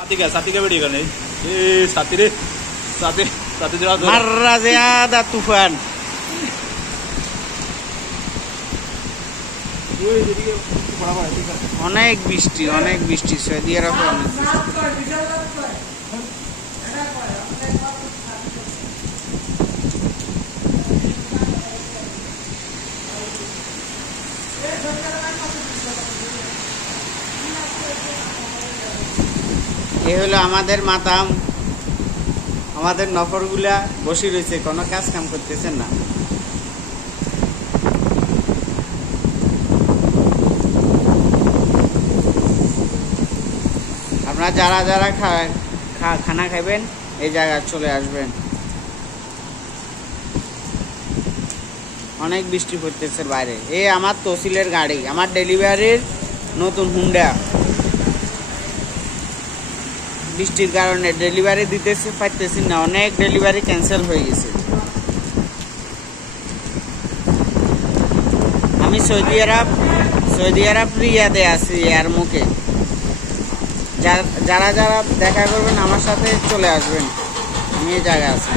साथी का वीडियो करने ये साथी रे साथी साथी जरा मार्रा ज़्यादा तूफान অনেক বৃষ্টি সৌদি আরবে এই হলো আমাদের মাতাম আমাদের নফরগুলা বসে রয়েছে কোনো কাজ কাম করতেছেন না আপনারা যারা যারা খানা খাবেন এই জায়গায় চলে আসবেন অনেক বৃষ্টি পড়তেছে বাইরে এই আমার তহসিলের গাড়ি আমার ডেলিভারির নতুন হুন্ডা বৃষ্টির কারণে ডেলিভারি দিতেছে পাইতেছি না অনেক ডেলিভারি ক্যান্সেল হয়ে গেছে আমি সৌদি আরব রিয়াদে আছি এর মুখে যারা যারা দেখা করবেন আমার সাথে চলে আসবেন আমি এই জায়গায় আছি